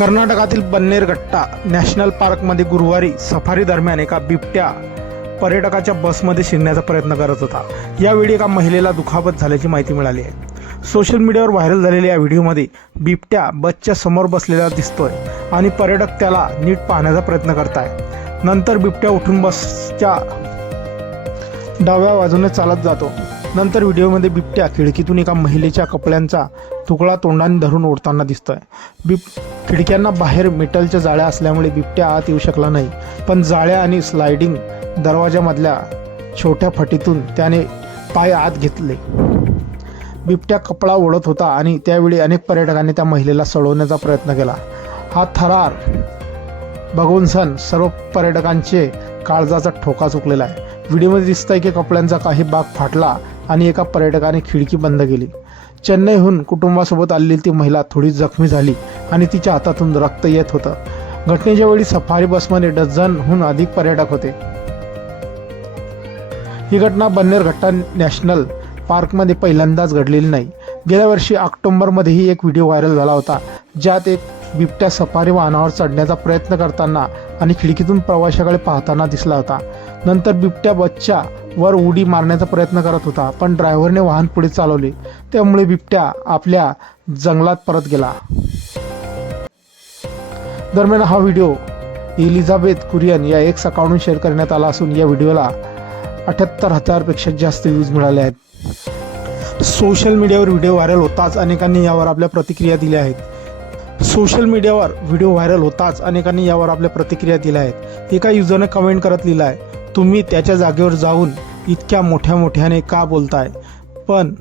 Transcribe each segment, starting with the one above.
कर्नाटकातील बन्नेरघट्टा नॅशनल पार्कमध्ये गुरुवारी सफारी दरम्यान एका बिबट्या पर्यटकाच्या बसमध्ये शिरण्याचा प्रयत्न करत होता. यावेळी एका महिलेला दुखापत झाल्याची माहिती मिळाली आहे. सोशल मीडियावर व्हायरल झालेल्या या व्हिडिओमध्ये बिबट्या बसच्या समोर बसलेला दिसतोय आणि पर्यटक त्याला नीट पाहण्याचा प्रयत्न करताय. नंतर बिबट्या उठून बसच्या डाव्या बाजूने चालत जातो. नंतर व्हिडिओमध्ये बिबट्या खिडकीतून एका महिलेच्या कपड्यांचा तुकडा तोंडाने धरून ओढताना दिसतोय. बिब खिडक्यांना बाहेर मेटलच्या जाळ्या असल्यामुळे बिबट्या आत येऊ शकला नाही. पण जाळ्या आणि स्लायडिंग दरवाजामधल्या छोट्या फटीतून त्याने पाय आत घेतले. बिबट्या कपडा ओढत होता आणि त्यावेळी अनेक पर्यटकांनी त्या महिलेला सोडवण्याचा प्रयत्न केला. हा थरार बघून सण सर्व पर्यटकांचे काळजाचा ठोका चुकलेला आहे. व्हिडिओमध्ये दिसतंय आहे की कपड्यांचा काही भाग फाटला आणि एका पर्यटकाने खिडकी बंद केली. चेन्नईहून कुटुंबासोबत आलेली ती महिला थोडी जखमी झाली आणि तिच्या हातातून रक्त येत होतं. घटनेच्या वेळी सफारी बसमध्ये डझनहून अधिक पर्यटक होते. ही घटना बन्नेरघट्टा नॅशनल पार्कमध्ये पहिल्यांदाच घडलेली नाही. गेल्या वर्षी ऑक्टोबरमध्येही एक व्हिडिओ व्हायरल झाला होता. ज्यात एक बिबट्या सफारी वाहनावर चढण्याचा प्रयत्न करताना आणि खिडकीतून प्रवाशाकडे पाहताना दिसला होता. नंतर बिबट्या बच्चा वर उडी मारण्याचा प्रयत्न करत होता पण ड्रायव्हरने वाहन पुढे चालवले. त्यामुळे बिबट्या आपल्या जंगलात परत गेला. दरम्यान हा व्हिडिओ एलिझाबेथ कुरियन या एक्स अकाउंटून शेअर करण्यात आला असून या व्हिडिओला अठ्याहत्तर हजारपेक्षा जास्त व्ह्यूज मिळाले आहेत. सोशल मीडियावर व्हिडिओ व्हायरल होताच अनेकांनी यावर आपल्या प्रतिक्रिया दिल्या आहेत. सोशल मीडियावर व्हिडिओ व्हायरल होताच अनेकांनी यावर आपल्या प्रतिक्रिया दिल्या आहेत. एका युजरने कमेंट करत लिहिलं आहे तुम्ही त्याच्या जागेवर जाऊन इतक्या मोठ्या मोठ्याने का बोलताय? पण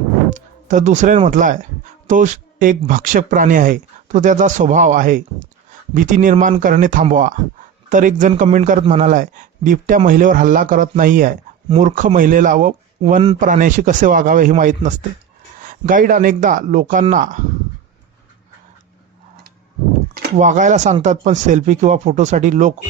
तर दुसऱ्याने म्हटलं आहे तो एक भक्षक प्राणी आहे तो त्याचा स्वभाव आहे. भीती निर्माण करणे थांबवा. तर एक जण कमेंट करत म्हणालाय बिबट्या महिलेवर हल्ला करत नाही आहे मूर्ख महिलेला व वन प्राण्याशी कसे वागावे हे माहीत नसते. गाईड अनेकदा लोकांना वागायला सांगतात पण सेल्फी किंवा फोटोसाठी लोक